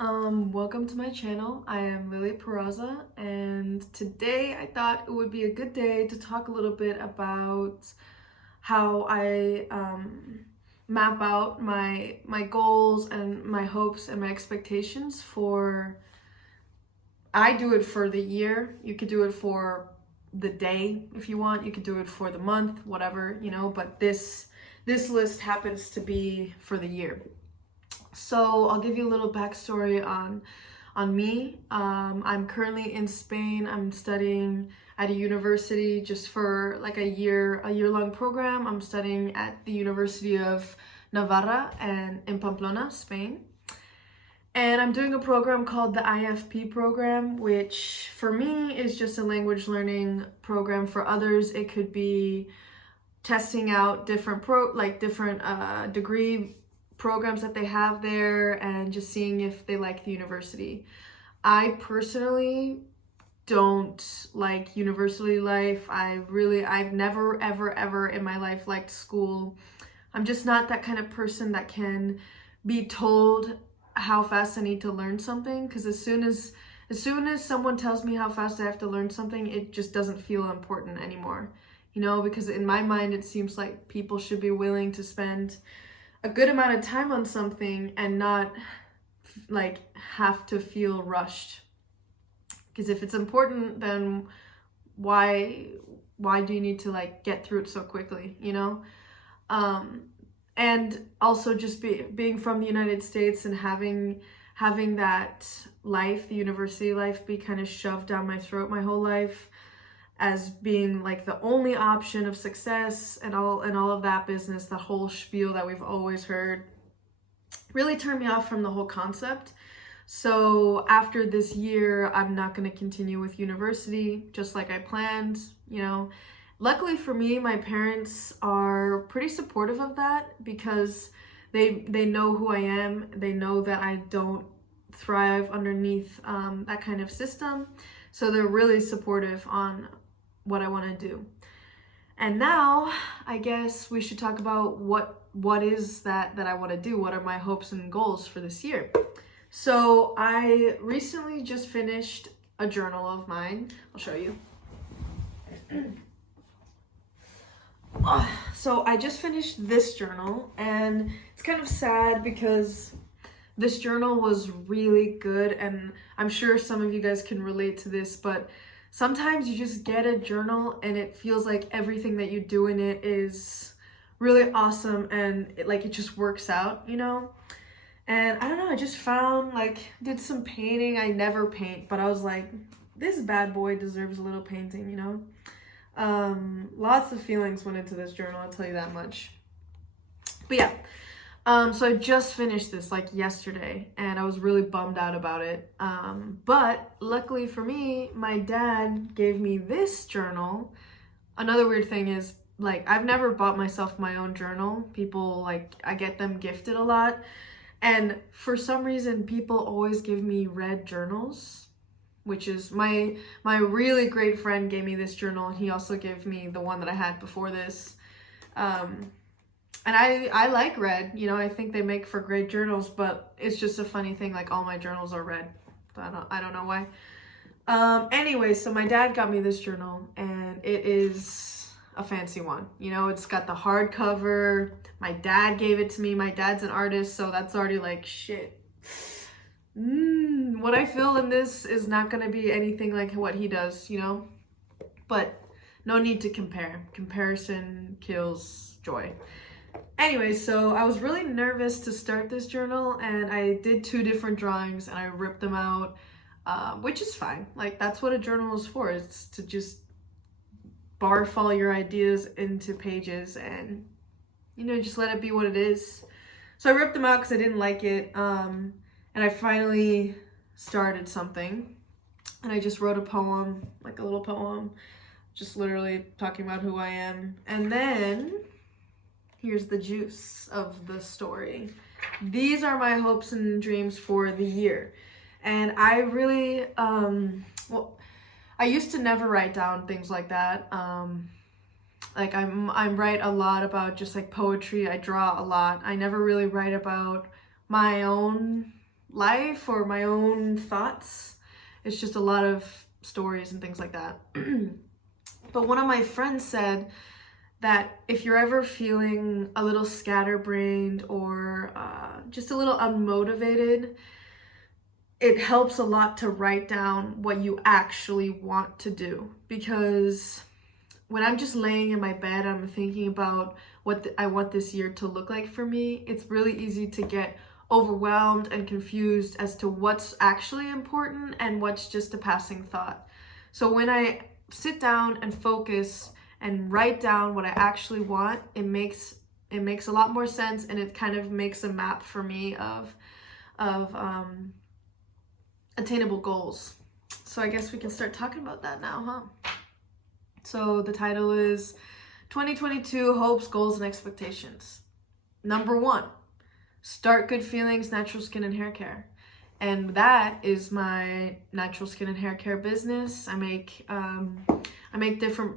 Welcome to my channel. I am Lily Peraza, and today I thought it would be a good day to talk a little bit about how I map out my goals and my hopes and my expectations for. I do it for the year. You could do it for the day if you want. You could do it for the month, whatever, but this list happens to be for the year. So I'll give you a little backstory on me. I'm currently in Spain. I'm studying at a university just for like a year-long program. I'm studying at the University of Navarra and in Pamplona, Spain. And I'm doing a program called the IFP program, which for me is just a language learning program. For others, it could be testing out different degree programs that they have there and just seeing if they like the university. I personally don't like university life. I've never ever in my life liked school. I'm just not that kind of person that can be told how fast I need to learn something, because as soon as someone tells me how fast I have to learn something, it just doesn't feel important anymore. Because in my mind it seems like people should be willing to spend a good amount of time on something and not like have to feel rushed. Because if it's important, then why do you need to like get through it so quickly, and also just being from the United States and having that life, the university life, be kind of shoved down my throat my whole life as being like the only option of success and all of that business, the whole spiel that we've always heard, really turned me off from the whole concept. So after this year, I'm not going to continue with university just like I planned. Luckily for me, my parents are pretty supportive of that because they know who I am. They know that I don't thrive underneath that kind of system. So they're really supportive on what I want to do. And now I guess we should talk about what is that I want to do. What are my hopes and goals for this year? So I recently just finished a journal of mine. I'll show you. So I just finished this journal, and it's kind of sad because this journal was really good, and I'm sure some of you guys can relate to this, but sometimes you just get a journal and it feels like everything that you do in it is really awesome and it just works out, And I don't know, I just found did some painting. I never paint, but I was like, this bad boy deserves a little painting, Lots of feelings went into this journal, I'll tell you that much. But yeah. So I just finished this yesterday and I was really bummed out about it. But luckily for me, my dad gave me this journal. Another weird thing is I've never bought myself my own journal. People I get them gifted a lot. And for some reason, people always give me red journals, which is my really great friend gave me this journal, and he also gave me the one that I had before this. And I like red, I think they make for great journals, but it's just a funny thing, all my journals are red. I don't know why. Anyway, so my dad got me this journal, and it is a fancy one. It's got the hardcover. My dad gave it to me. My dad's an artist, so that's already shit. What I feel in this is not going to be anything like what he does, But no need to compare. Comparison kills joy. Anyway, so I was really nervous to start this journal, and I did 2 different drawings and I ripped them out, which is fine. That's what a journal is for. It's to just barf all your ideas into pages and, just let it be what it is. So I ripped them out because I didn't like it. And I finally started something, and I just wrote a poem, a little poem, just literally talking about who I am. And then here's the juice of the story. These are my hopes and dreams for the year. And I really, I used to never write down things like that. I write a lot about just poetry. I draw a lot. I never really write about my own life or my own thoughts. It's just a lot of stories and things like that. But one of my friends said that if you're ever feeling a little scatterbrained or just a little unmotivated, it helps a lot to write down what you actually want to do. Because when I'm just laying in my bed, I'm thinking about what I want this year to look like for me, it's really easy to get overwhelmed and confused as to what's actually important and what's just a passing thought. So when I sit down and focus and write down what I actually want, it makes a lot more sense, and it kind of makes a map for me of attainable goals. So I guess we can start talking about that now, huh? So the title is 2022 Hopes, Goals, and Expectations. Number 1, start good feelings, natural skin and hair care. And that is my natural skin and hair care business. I make different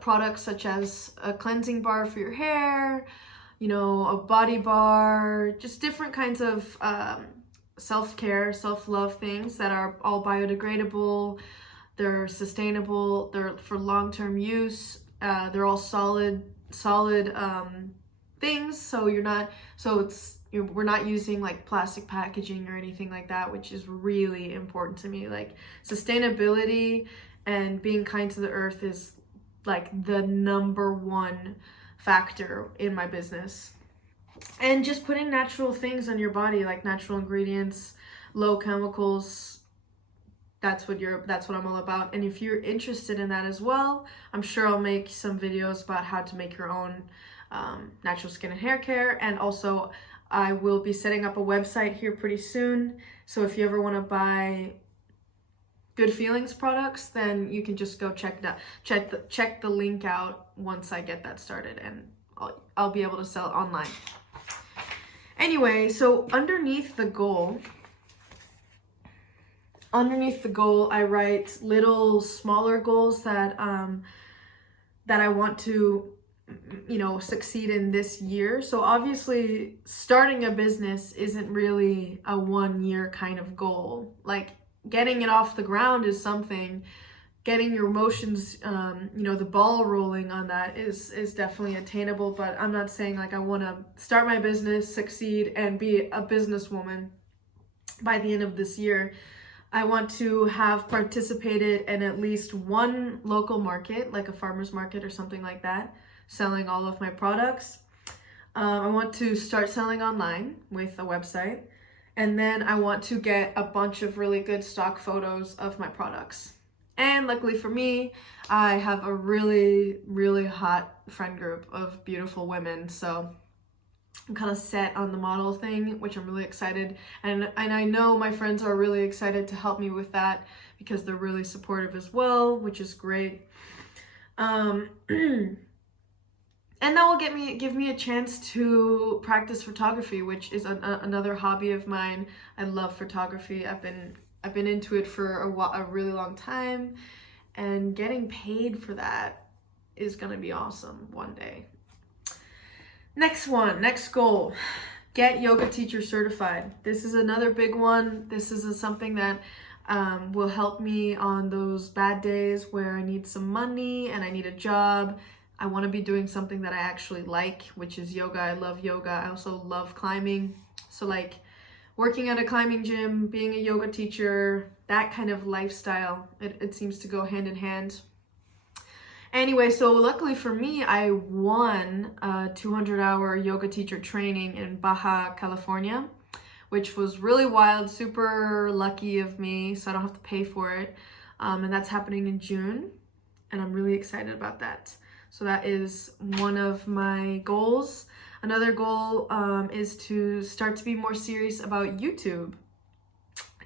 products such as a cleansing bar for your hair, you know, a body bar, just different kinds of self-care, self-love things that are all biodegradable. They're sustainable. They're for long-term use. They're all solid things. So we're not using like plastic packaging or anything like that, which is really important to me. Like sustainability and being kind to the earth is like the number one factor in my business. And just putting natural things on your body, like natural ingredients, low chemicals, that's what I'm all about. And if you're interested in that as well, I'm sure I'll make some videos about how to make your own natural skin and hair care. And also I will be setting up a website here pretty soon. So if you ever want to buy Good Feelings products, then you can just go check the link out once I get that started, and I'll be able to sell it online. Anyway, so underneath the goal, I write little smaller goals that I want to, you know, succeed in this year. So obviously starting a business isn't really a 1-year kind of goal. Like getting it off the ground is something. Getting your emotions, you know, the ball rolling on that is definitely attainable. But I'm not saying like I want to start my business, succeed, and be a businesswoman by the end of this year. I want to have participated in at least one local market, like a farmer's market or something like that, selling all of my products. I want to start selling online with a website. And then I want to get a bunch of really good stock photos of my products. And luckily for me, I have a really, really hot friend group of beautiful women. So I'm kind of set on the model thing, which I'm really excited. And I know my friends are really excited to help me with that because they're really supportive as well, which is great. And that will give me a chance to practice photography, which is another hobby of mine. I love photography. I've been into it for a really long time, and getting paid for that is gonna be awesome one day. Next goal, get yoga teacher certified. This is another big one. This is something that will help me on those bad days where I need some money and I need a job. I want to be doing something that I actually like, which is yoga. I love yoga. I also love climbing. So like working at a climbing gym, being a yoga teacher, that kind of lifestyle, it seems to go hand in hand. Anyway, so luckily for me, I won a 200-hour yoga teacher training in Baja California, which was really wild, super lucky of me, so I don't have to pay for it. And that's happening in June, and I'm really excited about that. So that is one of my goals. Another goal is to start to be more serious about YouTube.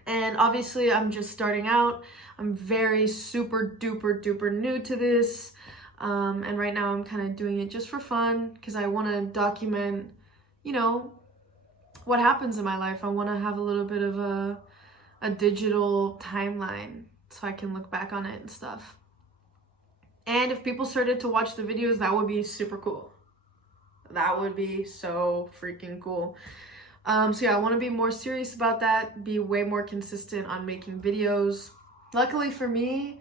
And obviously I'm just starting out. I'm very super duper new to this. And right now I'm kind of doing it just for fun because I want to document, you know, what happens in my life. I want to have a little bit of a digital timeline so I can look back on it and stuff. And if people started to watch the videos, that would be super cool. That would be so freaking cool. So yeah, I want to be more serious about that, be way more consistent on making videos. Luckily for me,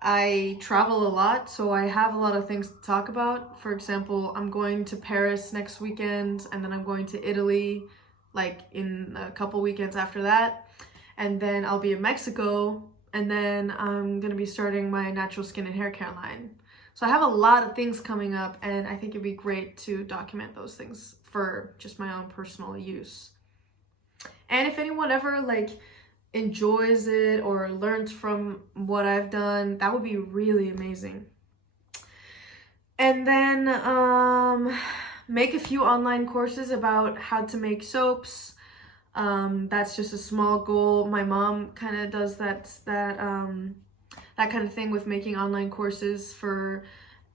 I travel a lot, so I have a lot of things to talk about. For example, I'm going to Paris next weekend, and then I'm going to Italy like in a couple weekends after that. And then I'll be in Mexico, and then I'm gonna be starting my natural skin and hair care line. So I have a lot of things coming up, and I think it'd be great to document those things for just my own personal use. And if anyone ever like enjoys it or learns from what I've done, that would be really amazing. And then make a few online courses about how to make soaps. That's just a small goal. My mom kind of does that kind of thing with making online courses for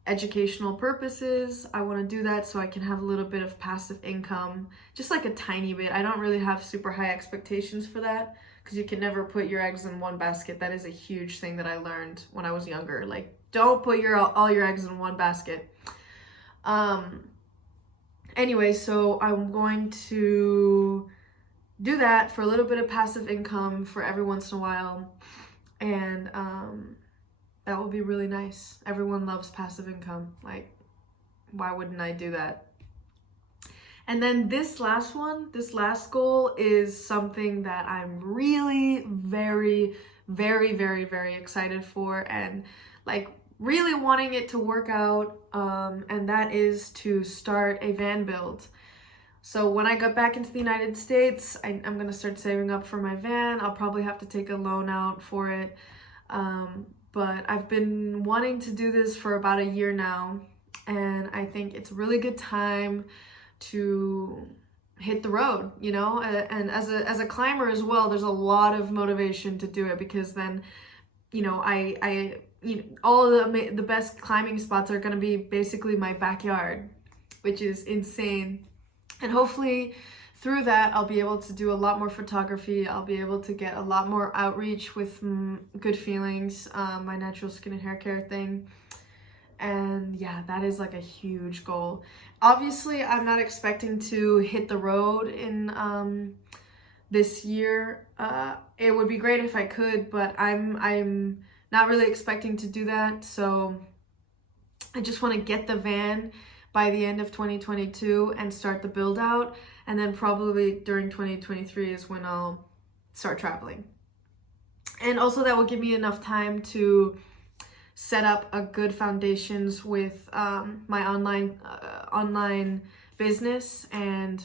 educational purposes. I want to do that so I can have a little bit of passive income, just like a tiny bit. I don't really have super high expectations for that because you can never put your eggs in one basket. That is a huge thing that I learned when I was younger. Like, don't put all your eggs in one basket. Anyway, so I'm going to do that for a little bit of passive income for every once in a while, and that would be really nice. Everyone loves passive income. Like, why wouldn't I do that? And then this last goal is something that I'm really very, very, very, very excited for, and like really wanting it to work out, and that is to start a van build. So when I get back into the United States, I'm going to start saving up for my van. I'll probably have to take a loan out for it. But I've been wanting to do this for about a year now. And I think it's a really good time to hit the road, you know? And as a climber as well, there's a lot of motivation to do it, because then, you know, all the best climbing spots are going to be basically my backyard, which is insane. And hopefully through that, I'll be able to do a lot more photography. I'll be able to get a lot more outreach with Good Feelings, my natural skin and hair care thing. And yeah, that is like a huge goal. Obviously, I'm not expecting to hit the road in this year. It would be great if I could, but I'm not really expecting to do that. So I just want to get the van by the end of 2022 and start the build out, and then probably during 2023 is when I'll start traveling. And also that will give me enough time to set up a good foundations with my online business, and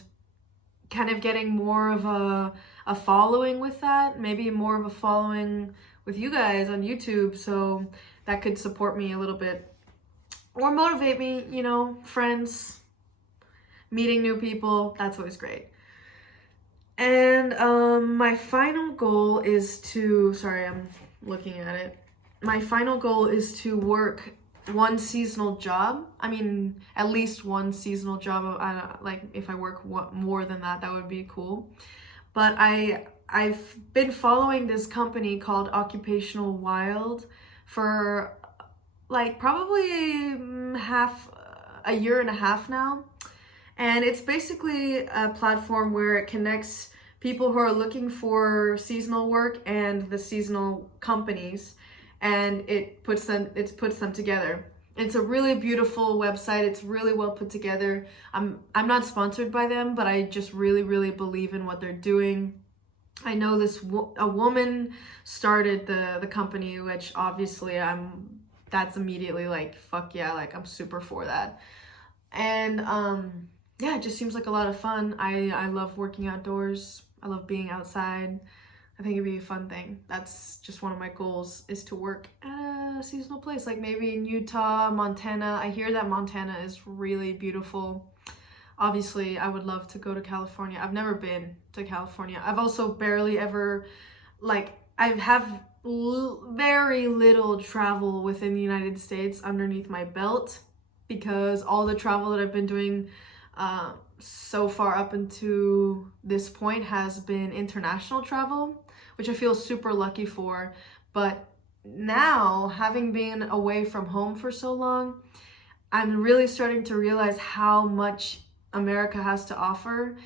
kind of getting more of a following with that, maybe more of a following with you guys on YouTube, so that could support me a little bit or motivate me, you know, friends, meeting new people. That's always great. And my final goal is to, sorry, I'm looking at it. My final goal is to work one seasonal job. I mean, at least one seasonal job. Like if I work more than that, that would be cool. But I've been following this company called Occupational Wild for like probably a year and a half now. And it's basically a platform where it connects people who are looking for seasonal work and the seasonal companies, and it puts them together. It's a really beautiful website. It's really well put together. I'm not sponsored by them, but I just really, really believe in what they're doing. I know a woman started the company, which obviously that's immediately like, fuck yeah, like I'm super for that. And yeah, it just seems like a lot of fun. I love working outdoors. I love being outside. I think it'd be a fun thing. That's just one of my goals, is to work at a seasonal place, like maybe in Utah, Montana. I hear that Montana is really beautiful. Obviously, I would love to go to California. I've never been to California. I've also barely ever, like, I have very little travel within the United States underneath my belt, because all the travel that I've been doing so far up until this point has been international travel, which I feel super lucky for. But now, having been away from home for so long, I'm really starting to realize how much America has to offer.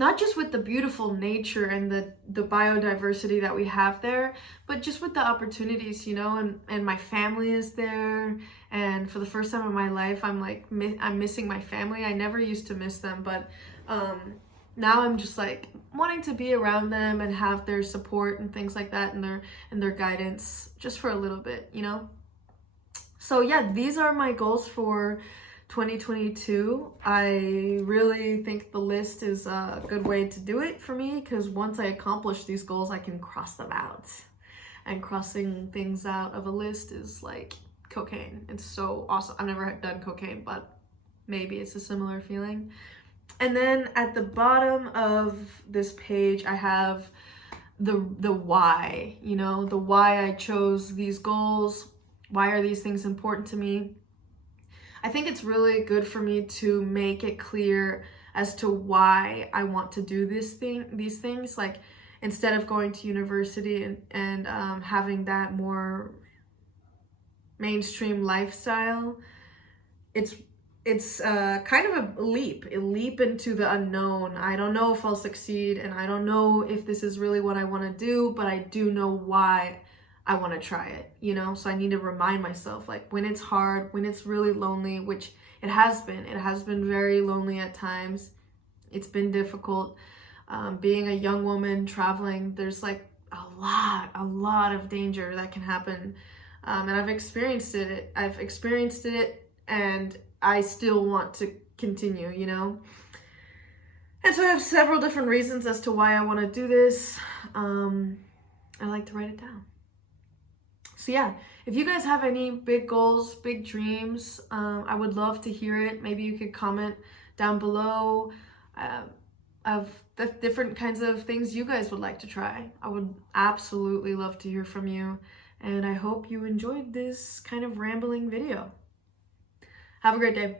not just with the beautiful nature and the biodiversity that we have there, but just with the opportunities, you know, and my family is there. And for the first time in my life, I'm like, I'm missing my family. I never used to miss them, but now I'm just like wanting to be around them and have their support and things like that, and their guidance just for a little bit, you know. So yeah, these are my goals for 2022. I really think the list is a good way to do it for me, because once I accomplish these goals, I can cross them out. And crossing things out of a list is like cocaine. It's so awesome. I've never done cocaine, but maybe it's a similar feeling. And then at the bottom of this page, I have the why, you know, the why I chose these goals. Why are these things important to me? I think it's really good for me to make it clear as to why I want to do these things. Like, instead of going to university and having that more mainstream lifestyle, it's kind of a leap into the unknown. I don't know if I'll succeed, and I don't know if this is really what I want to do, but I do know why I want to try it, you know? So I need to remind myself, like, when it's hard, when it's really lonely, which it has been very lonely at times. It's been difficult. Being a young woman traveling, there's like a lot of danger that can happen. And I've experienced it, and I still want to continue, you know? And so I have several different reasons as to why I want to do this. I like to write it down. So yeah, if you guys have any big goals, big dreams, I would love to hear it. Maybe you could comment down below of the different kinds of things you guys would like to try. I would absolutely love to hear from you. And I hope you enjoyed this kind of rambling video. Have a great day.